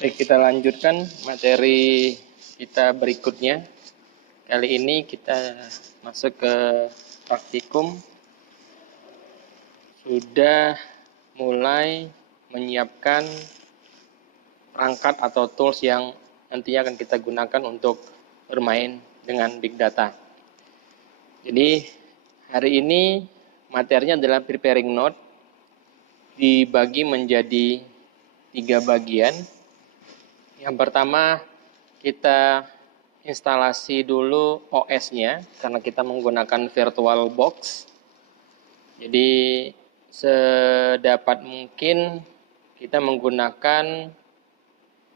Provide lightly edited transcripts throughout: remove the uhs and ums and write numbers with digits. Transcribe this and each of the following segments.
Baik, kita lanjutkan materi kita berikutnya. Kali ini kita masuk ke praktikum. Sudah mulai menyiapkan perangkat atau tools yang nantinya akan kita gunakan untuk bermain dengan big data. Jadi hari ini materinya adalah preparing note, dibagi menjadi 3 bagian. Yang pertama, kita instalasi dulu OS-nya karena kita menggunakan VirtualBox. Jadi sedapat mungkin kita menggunakan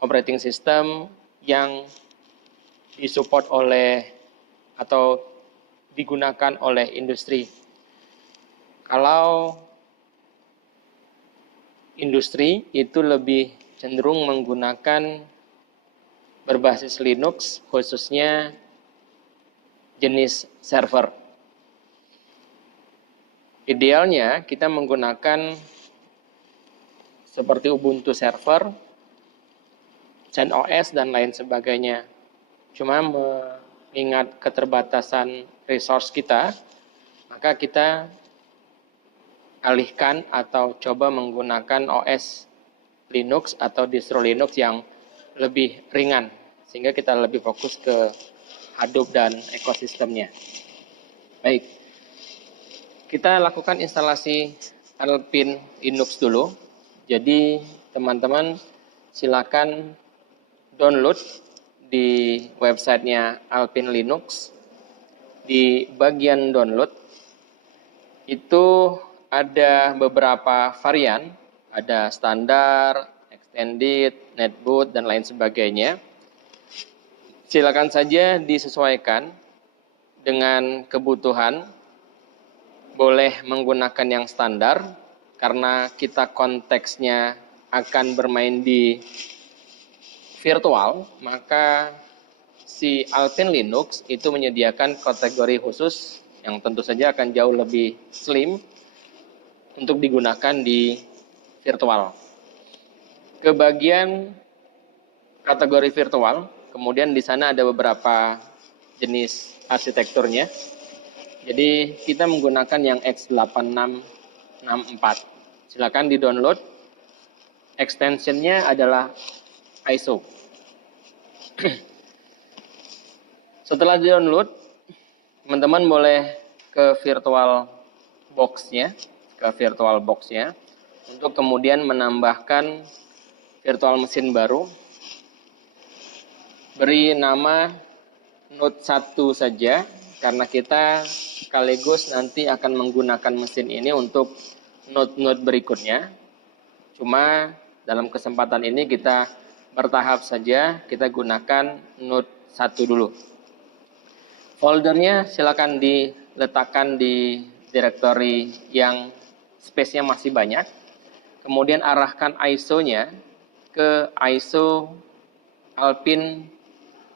operating system yang disupport oleh atau digunakan oleh industri. Kalau industri itu lebih cenderung menggunakan berbasis Linux, khususnya jenis server. Idealnya kita menggunakan seperti Ubuntu server, CentOS, dan lain sebagainya. Cuma mengingat keterbatasan resource kita, maka kita alihkan atau coba menggunakan OS Linux atau distro Linux yang lebih ringan, sehingga kita lebih fokus ke Hadoop dan ekosistemnya. Baik, kita lakukan instalasi Alpine Linux dulu. Jadi teman-teman silakan download di websitenya Alpine Linux. Di bagian download itu ada beberapa varian, ada standar, extended, netboot, dan lain sebagainya. Silakan saja disesuaikan dengan kebutuhan. Boleh menggunakan yang standar karena kita konteksnya akan bermain di virtual, maka si Alpine Linux itu menyediakan kategori khusus yang tentu saja akan jauh lebih slim untuk digunakan di virtual. Ke bagian kategori virtual, kemudian di sana ada beberapa jenis arsitekturnya. Jadi kita menggunakan yang x8664. Silakan di-download. Extensionnya adalah ISO. Setelah di-download, teman-teman boleh ke virtual box-nya, untuk kemudian menambahkan virtual mesin baru. Beri nama Node 1 saja, karena kita sekaligus nanti akan menggunakan mesin ini untuk node-node berikutnya. Cuma dalam kesempatan ini kita bertahap saja, kita gunakan Node 1 dulu. Foldernya silakan diletakkan di directory yang space-nya masih banyak. Kemudian arahkan ISO-nya ke ISO Alpine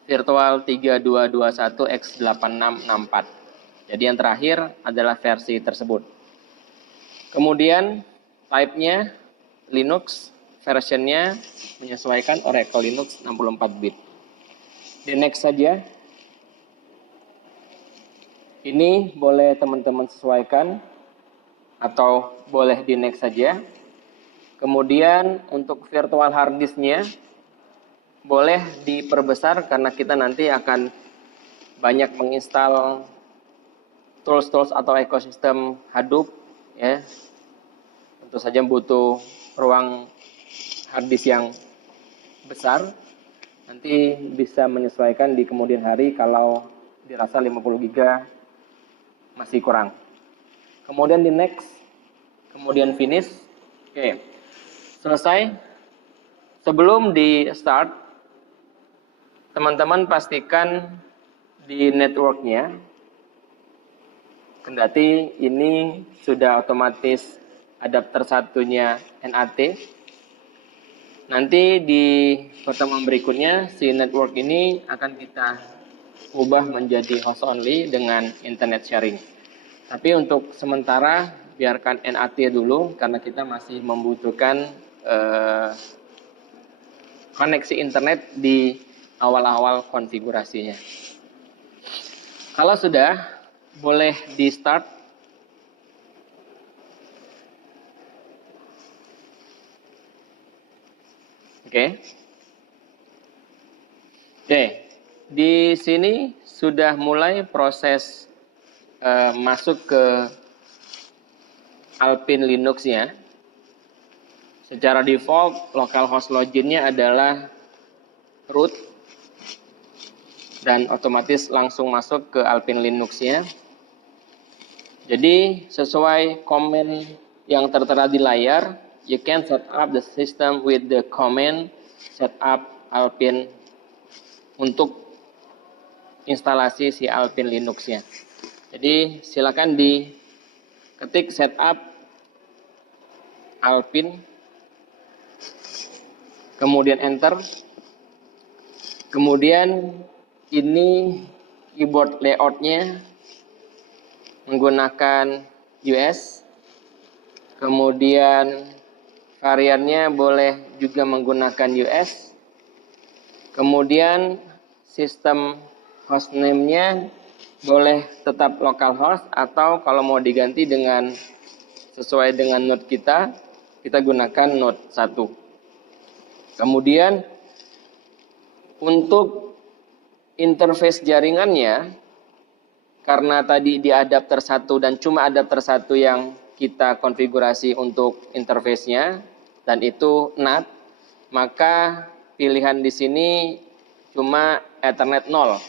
Virtual 3221 x8664. Jadi yang terakhir adalah versi tersebut. Kemudian type-nya Linux, version-nya menyesuaikan Oracle Linux 64 bit. Di next saja. Ini boleh teman-teman sesuaikan atau boleh di next saja. Kemudian untuk virtual hard disk-nya boleh diperbesar karena kita nanti akan banyak menginstal tools-tools atau ekosistem Hadoop, ya. Tentu saja butuh ruang hard disk yang besar. Nanti bisa menyesuaikan di kemudian hari kalau dirasa 50 GB masih kurang. Kemudian di next, kemudian finish. Oke, selesai. Sebelum di start, teman-teman pastikan di networknya, kendati ini sudah otomatis adapter satunya NAT. Nanti di pertemuan berikutnya si network ini akan kita ubah menjadi host only dengan internet sharing. Tapi untuk sementara biarkan NAT dulu karena kita masih membutuhkan koneksi internet di awal-awal konfigurasinya. Kalau sudah, boleh di start. Oke. Oke, di sini sudah mulai proses masuk ke Alpine Linux-nya. Secara default, localhost login-nya adalah root dan otomatis langsung masuk ke Alpine Linux-nya. Jadi sesuai komen yang tertera di layar, you can set up the system with the command setup Alpine untuk instalasi si Alpine Linux-nya. Jadi silakan diketik setup Alpine, kemudian enter. Kemudian ini keyboard layout-nya menggunakan US. Kemudian variannya boleh juga menggunakan US. Kemudian sistem hostname-nya boleh tetap localhost atau kalau mau diganti dengan sesuai dengan node kita gunakan node 1. Kemudian untuk interface jaringannya, karena tadi di adapter 1 dan cuma adapter 1 yang kita konfigurasi untuk interface-nya dan itu NAT, maka pilihan di sini cuma Ethernet 0.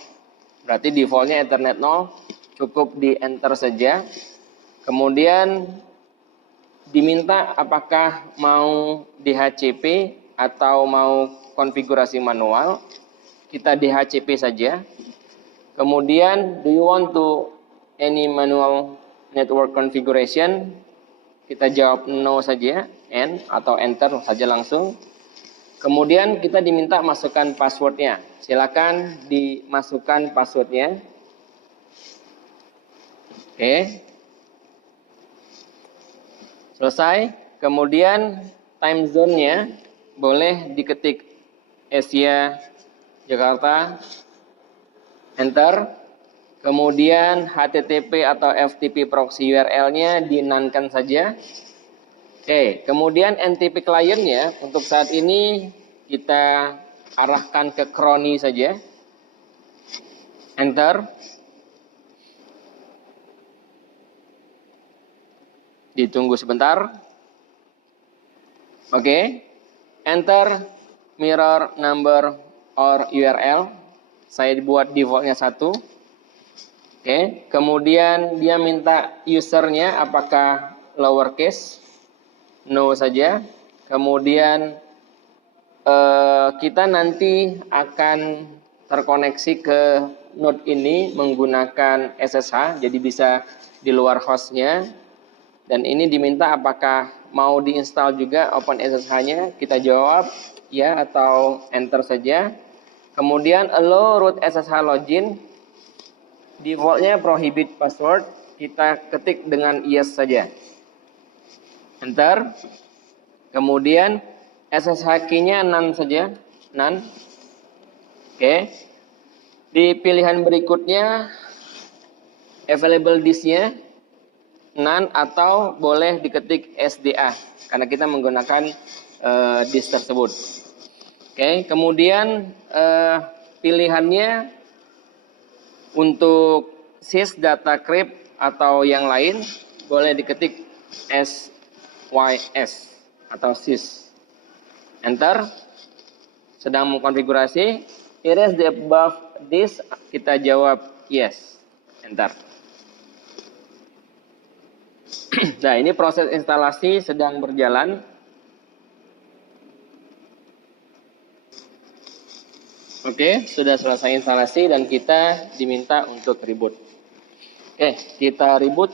Berarti defaultnya Ethernet 0, cukup di enter saja. Kemudian diminta apakah mau DHCP atau mau konfigurasi manual. Kita DHCP saja. Kemudian, do you want to any manual network configuration? Kita jawab no saja, N atau enter saja langsung. Kemudian kita diminta masukkan passwordnya. Silakan dimasukkan passwordnya. Oke. Selesai. Kemudian time zone-nya boleh diketik Asia, Jakarta. Enter. Kemudian HTTP atau FTP proxy URL-nya dinankan saja. Oke, kemudian NTP client-nya untuk saat ini kita arahkan ke Crony saja. Enter. Ditunggu sebentar. Oke. Enter mirror number or URL. Saya buat defaultnya 1. Oke, kemudian dia minta usernya apakah lowercase, no saja. Kemudian kita nanti akan terkoneksi ke node ini menggunakan SSH, jadi bisa di luar hostnya. Dan ini diminta apakah mau diinstal juga OpenSSH-nya, kita jawab ya atau enter saja. Kemudian allow root SSH login, defaultnya prohibit password, kita ketik dengan yes saja. Enter. Kemudian SSH key-nya none saja, none. Oke. Di pilihan berikutnya available disk-nya none atau boleh diketik SDA karena kita menggunakan disk tersebut. Oke, kemudian pilihannya untuk sys data crypt atau yang lain boleh diketik SYS atau sys. Enter. Sedang mengkonfigurasi. Erase the above disk, kita jawab yes. Enter. Nah, ini proses instalasi sedang berjalan. Oke, sudah selesai instalasi dan kita diminta untuk reboot. Oke, kita reboot.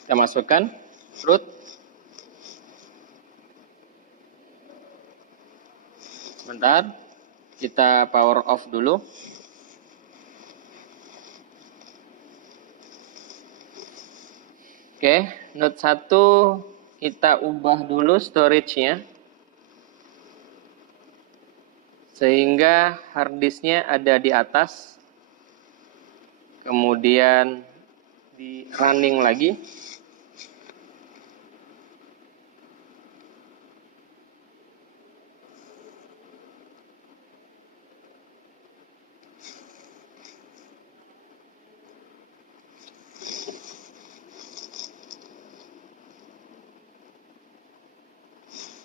Kita masukkan root. Sebentar, kita power off dulu. Oke, Node 1 kita ubah dulu storage-nya. Sehingga hard disk-nya ada di atas. Kemudian di running lagi.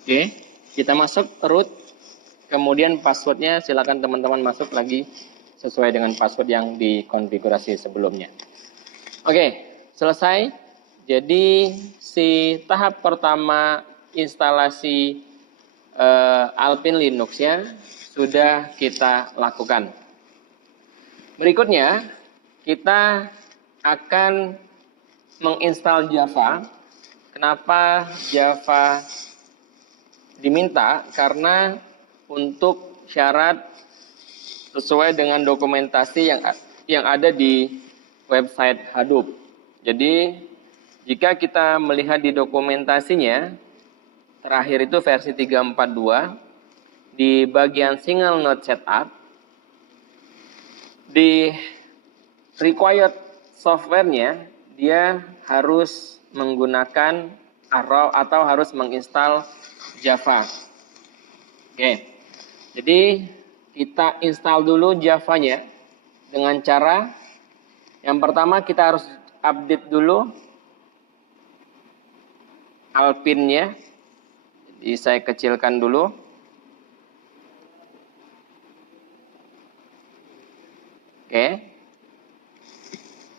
Oke, kita masuk root, kemudian passwordnya silakan teman-teman masuk lagi sesuai dengan password yang dikonfigurasi sebelumnya. Oke, selesai. Jadi si tahap pertama instalasi Alpine Linux ya sudah kita lakukan. Berikutnya kita akan menginstal Java. Kenapa Java diminta? Karena untuk syarat sesuai dengan dokumentasi yang ada di website Hadoop. Jadi jika kita melihat di dokumentasinya, terakhir itu versi 342, di bagian single node setup, di required software-nya dia harus menggunakan atau harus menginstal Java. Oke, jadi kita install dulu Java-nya dengan cara yang pertama kita harus update dulu Alpine-nya. Jadi saya kecilkan dulu. Oke,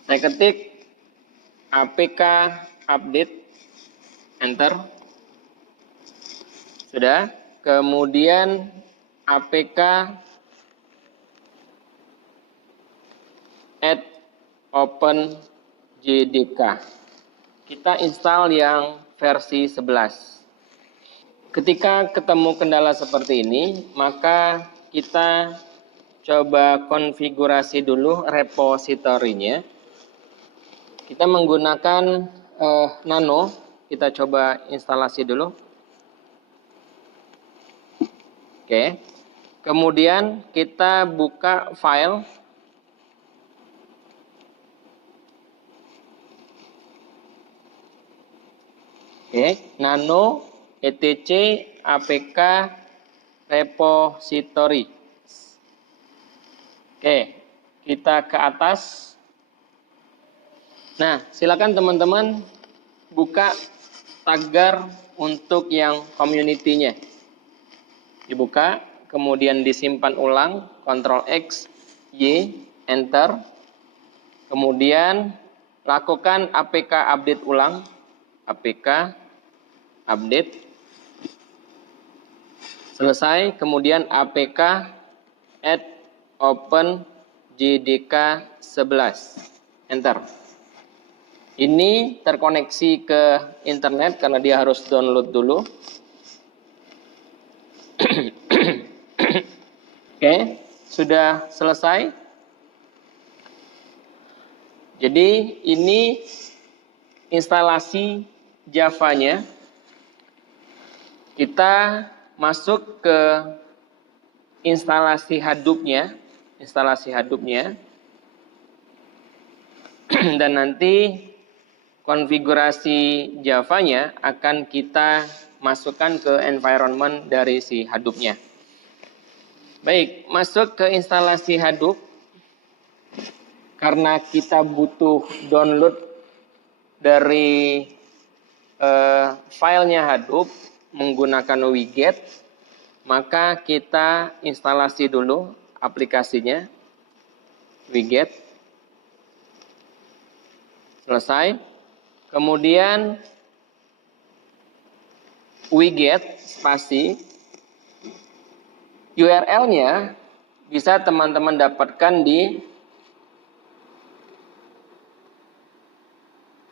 saya ketik apk update, enter. Sudah. Kemudian apk add open jdk. Kita install yang versi 11. Ketika ketemu kendala seperti ini, maka kita coba konfigurasi dulu repositorinya. Kita menggunakan nano, kita coba instalasi dulu. Oke. Kemudian kita buka file. Oke, nano etc apk repository. Oke, kita ke atas. Nah, silakan teman-teman buka tagar untuk yang community-nya. Dibuka, kemudian disimpan ulang, Ctrl X, Y, enter. Kemudian lakukan apk update ulang, apk update. Selesai, kemudian apk add open jdk 11, enter. Ini terkoneksi ke internet karena dia harus download dulu. Oke, sudah selesai. Jadi ini instalasi Java-nya. Kita masuk ke instalasi Hadoop-nya, dan nanti konfigurasi Java-nya akan kita masukkan ke environment dari si Hadoop-nya. Baik, masuk ke instalasi Hadoop. Karena kita butuh download dari filenya Hadoop menggunakan Wiget, maka kita instalasi dulu aplikasinya, Wiget. Selesai. Kemudian Wiget spasi URL-nya bisa teman-teman dapatkan di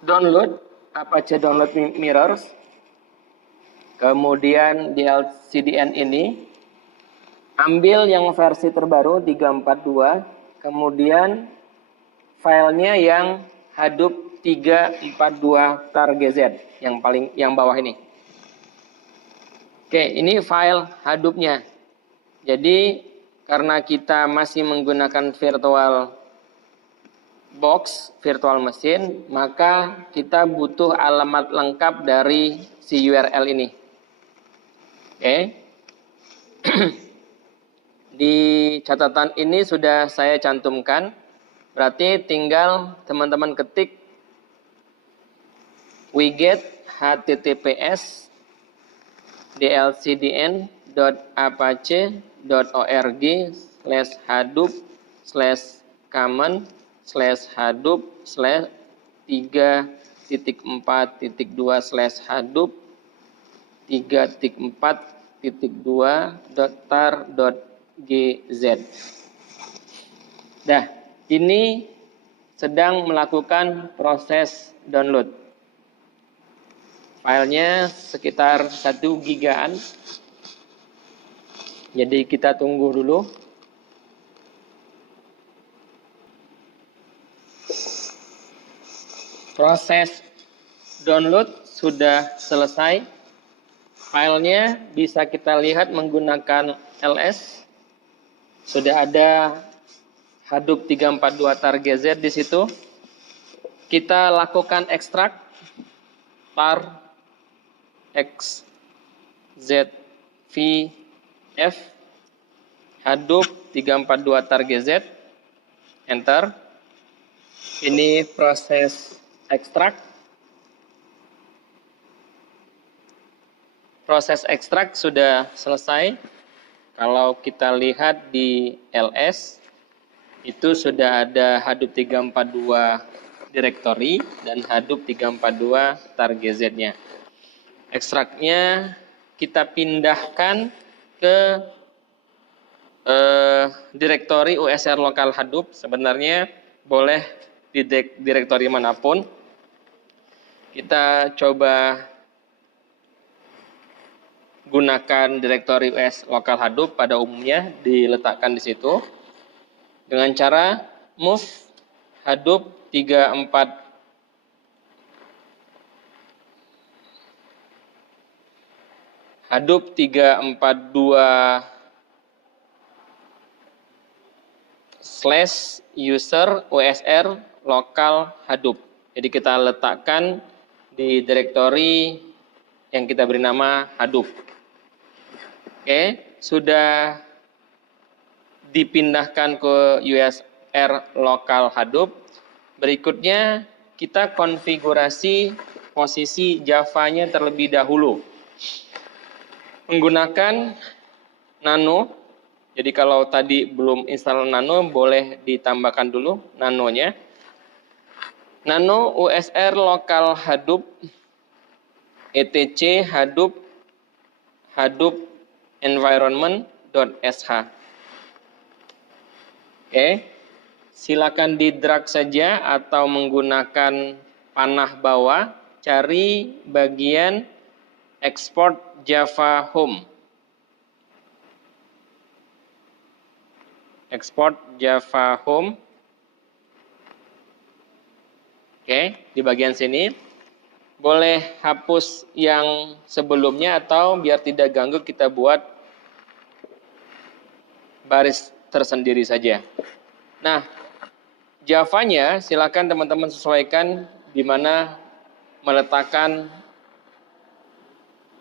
download Apache Download Mirrors. Kemudian di LCDN ini ambil yang versi terbaru 342, kemudian filenya yang Hadoop 342 tar.gz yang bawah ini. Oke, ini file Hadoop-nya. Jadi karena kita masih menggunakan virtual box, virtual machine, maka kita butuh alamat lengkap dari si URL ini. Oke. Di catatan ini sudah saya cantumkan. Berarti tinggal teman-teman ketik wget https dlcdn.apache.org/hadoop/3.4.2/hadoop 3.4.2.tar.gz. Nah, ini sedang melakukan proses download. Filenya sekitar 1 gigaan. Jadi kita tunggu dulu. Proses download sudah selesai. Filenya bisa kita lihat menggunakan ls. Sudah ada Hadoop 342 tar.gz di situ. Kita lakukan ekstrak tar xzvf Hadoop 342 tar.gz. Enter. Ini proses ekstrak. Proses ekstrak sudah selesai. Kalau kita lihat di ls, itu sudah ada Hadoop 342 directory dan Hadoop 342 tar.gz-nya. Ekstraknya kita pindahkan ke directory USR lokal Hadoop. Sebenarnya boleh di directory manapun. Kita coba gunakan directory US lokal Hadoop, pada umumnya diletakkan di situ dengan cara move Hadoop 34 Hadoop 342/user USR lokal Hadoop. Jadi kita letakkan di directory yang kita beri nama Hadoop. Oke, sudah dipindahkan ke USR lokal Hadoop. Berikutnya kita konfigurasi posisi Java-nya terlebih dahulu. Menggunakan nano. Jadi kalau tadi belum install nano, boleh ditambahkan dulu nanonya. Nano USR lokal Hadoop etc Hadoop environment.sh. Oke, silakan di drag saja atau menggunakan panah bawah, cari bagian export Java home. Export Java home. Oke, di bagian sini. Boleh hapus yang sebelumnya atau biar tidak ganggu kita buat baris tersendiri saja. Nah, Java-nya silakan teman-teman sesuaikan di mana meletakkan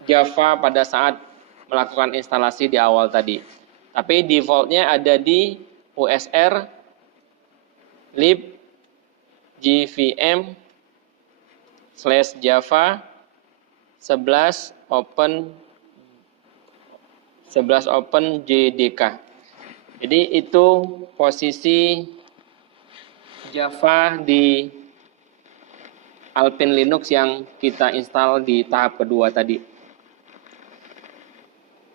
Java pada saat melakukan instalasi di awal tadi. Tapi defaultnya ada di USR lib gvm /java 11 open jdk. Jadi itu posisi Java di Alpine Linux yang kita install di tahap kedua tadi.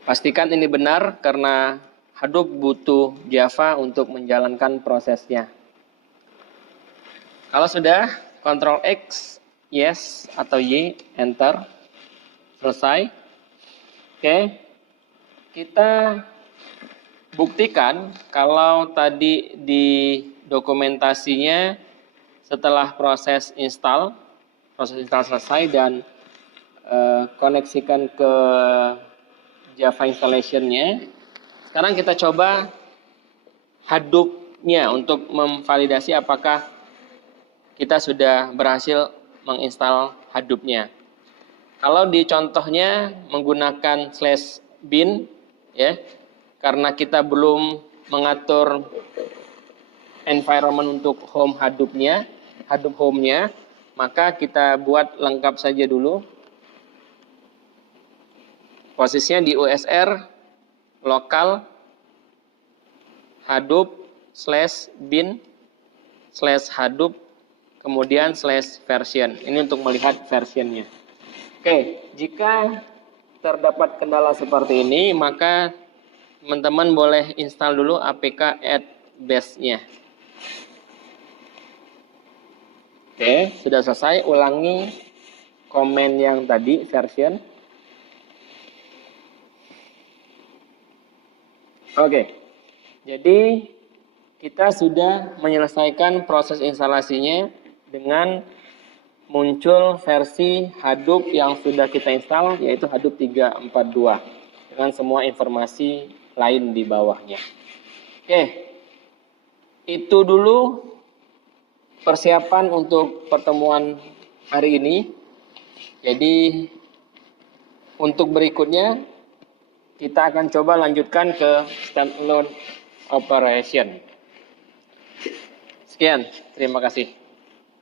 Pastikan ini benar karena Hadoop butuh Java untuk menjalankan prosesnya. Kalau sudah, Ctrl X, yes atau Y, enter, selesai. Oke, kita buktikan kalau tadi di dokumentasinya setelah proses install selesai dan koneksikan ke Java installation-nya. Sekarang kita coba Hadoop-nya untuk memvalidasi apakah kita sudah berhasil menginstal Hadoop-nya. Kalau di contohnya menggunakan /bin, ya, karena kita belum mengatur environment untuk home Hadoop-nya, Hadoop home-nya, maka kita buat lengkap saja dulu. Posisinya di USR lokal Hadoop /bin /Hadoop kemudian /version. Ini untuk melihat versionnya. Oke, jika terdapat kendala seperti ini, maka teman-teman boleh install dulu APK add base-nya. Oke, sudah selesai. Ulangi komen yang tadi, version. Oke, jadi kita sudah menyelesaikan proses instalasinya dengan muncul versi Hadoop yang sudah kita install, yaitu Hadoop 342 dengan semua informasi lain di bawahnya. Oke, itu dulu persiapan untuk pertemuan hari ini. Jadi untuk berikutnya kita akan coba lanjutkan ke standalone operation. Sekian, terima kasih.